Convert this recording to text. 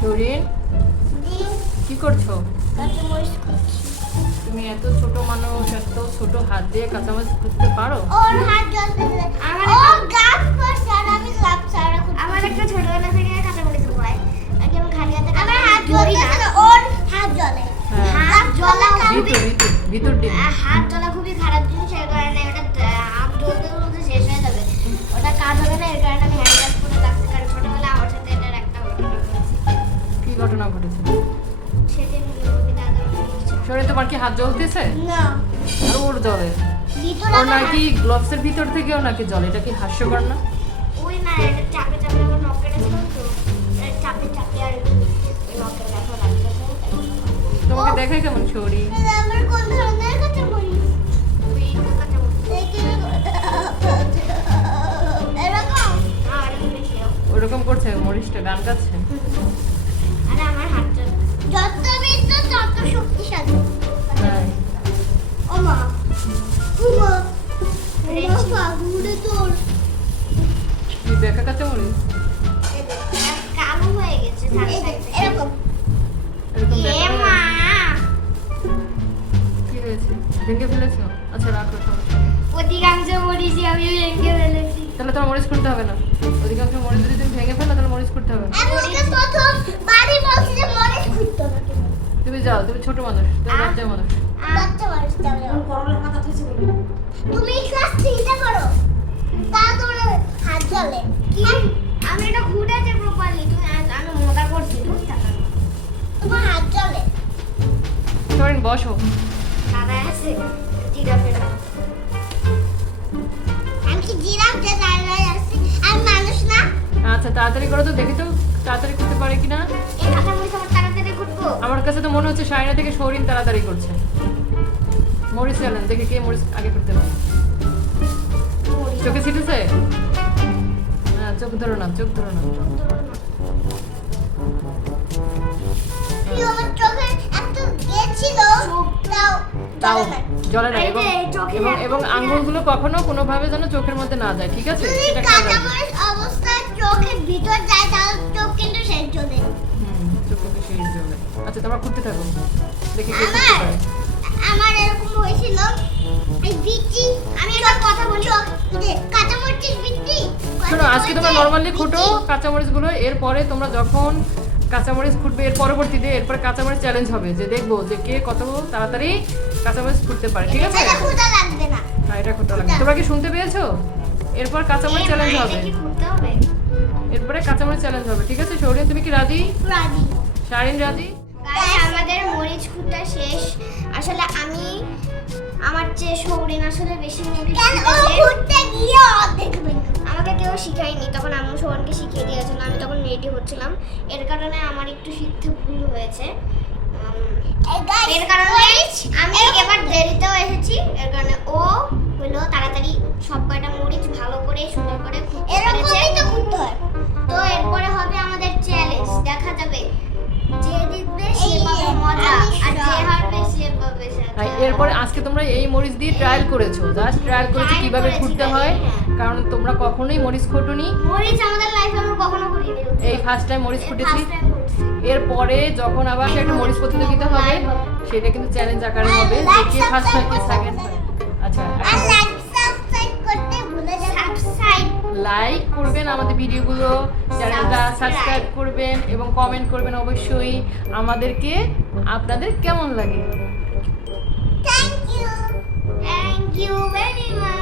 শরীর কি করছ? তুমি এত ছোট মানুষ এত ছোট হাত দিয়ে কাঁচামাচ খুঁজতে পারো? ওর হাত আমার ও গাছ পড়ছে আর আমি লাভ ছাড়া আমার একটা ছোটবেলা থেকে কাঁচা মরিচ ভয় আগে আমি খালি হাতে আমার হাত ঘটনা ঘটেছে। সেদিন শরীর তোমার কি হাত জ্বলতেছে? না। আর ওর জলে ওর নাকি গ্লোভসের ভিতর থেকেও নাকি জল এটা কি হাস্যকর না? ওই না এটা চাপে চাপে আমার নখ কেটেছিলাম তো চাপে চাপে আর তোমাকে দেখাই কেমন শরীর? আমার কোন ধরনের কাঁচা মরিচ। ওরকম করছে মরিচটা গান গাচ্ছে। ভেঙে ফেলেছো? আচ্ছা রাখো। অধিকাংশ মরিচই আমি ভেঙে ফেলেছি। তাহলে তোমার মরিচ করতে হবে না? অধিকাংশ মরিচ যদি তুমি ভেঙে ফেলো তাহলে মরিচ করতে হবে। না প্রথম বাড়ি বলছি যে মরিচ না তুমি যাও তুমি ছোট মানুষ তুমি বাচ্চা মানুষ। বাচ্চা মানুষ তুমি ক্লাস থ্রিতে করো। তা তোমার হাত জ্বলে কি? আমি এটা ঘুরেছে প্রপারলি তুমি আমি মজা করছি তুমি তোমার হাত জ্বলে শরীর বসো। দাদা আছে জিরাফের আমি কি জিরাফ যে জায়গায় আছি আমি মানুষ না। আচ্ছা তাড়াতাড়ি করো তো দেখি তো তাড়াতাড়ি করতে পারে কিনা। আমার কাছে তো মনে হচ্ছে সাইনা থেকে তাড়াতাড়ি করছে। চ্যালেঞ্জ দেখি কে মরিচ আগে করতে পারে। চোখে ছিটেছে? হ্যাঁ চোখ ধরো না চোখ ধরো না। কি চোখে এত গেছিল তাও তাও। জলে না এবং এবং এবং আঙ্গুলগুলো কখনো কোনোভাবে যেন চোখের মধ্যে না যায় ঠিক আছে? খেয়াল রাখবে চোখের ভিতর যায় তাহলে চোখ কিন্তু শেষ জ্বলে হুম চোখ কিন্তু সেই জলে। আচ্ছা তোমরা করতে থাকো। দেখি কে করতে আমার পারে। আমার এরকম হয়েছিল। এই বিচি আমি একটা কথা বলি। কাঁচামরিচের বিচি? শোনো আজকে তোমরা নর্মালি খুঁটো কাঁচামরিচগুলো এরপরে তোমরা যখন কাঁচামরিচ খুঁটবে এর পরবর্তীতে এরপরে কাঁচামরিচ চ্যালেঞ্জ হবে। যে দেখব যে কে কত তাড়াতাড়ি কাঁচামরিচ খুঁটতে পারে ঠিক আছে? এটা না। না এটা খুঁটো লাগবে। তোমরা কি শুনতে পেয়েছ? এরপর কাঁচামরিচ চ্যালেঞ্জ হবে। ঘুরতে হবে? এরপরে কাঁচামরিচ চ্যালেঞ্জ হবে ঠিক আছে? শৌরিন তুমি কি রাজি? রাজি। শারিন রাজি? আমাদের মরিচ খুঁটা শেষ। আসলে আমি আমার চেয়ে সৌরিন আসলে বেশি মরিচ ও গিয়ে অর্ধেক কেউ শিখাইনি তখন আম্মু সোহানকে শিখিয়ে দিয়েছিল আমি তখন রেডি হচ্ছিলাম। এর কারণে আমার একটু শিখতে ভুল হয়েছে। এর কারণে আমি এবার দেরিতেও এসেছি এর কারণে ও এরপরে আজকে তোমরা এই মরিচ দিয়ে ট্রায়াল করেছ। জাস্ট ট্রায়াল করেছ কীভাবে তাই, হয় হ্যাঁ। কারণ তোমরা কখনোই মরিচ খোটনি। মরিচ আমাদের লাইফে আমরা কখনো করিনি এই ফার্স্ট টাইম মরিচ ফুটেছি। এরপরে যখন আবার একটা মরিচ প্রতিযোগিতা হবে। সেটা কিন্তু চ্যালেঞ্জ আকারে হবে। যে কে ফার্স্ট হয় কে সেকেন্ড হয় আচ্ছা লাইক সাবস্ক্রাইব করতে ভুলে যাবেন Subscribe লাইক করবেন আমাদের ভিডিওগুলো চ্যানেলটা. সাবস্ক্রাইব করবেন এবং কমেন্ট করবেন অবশ্যই। আমাদেরকে আপনাদের কেমন লাগে? you very much.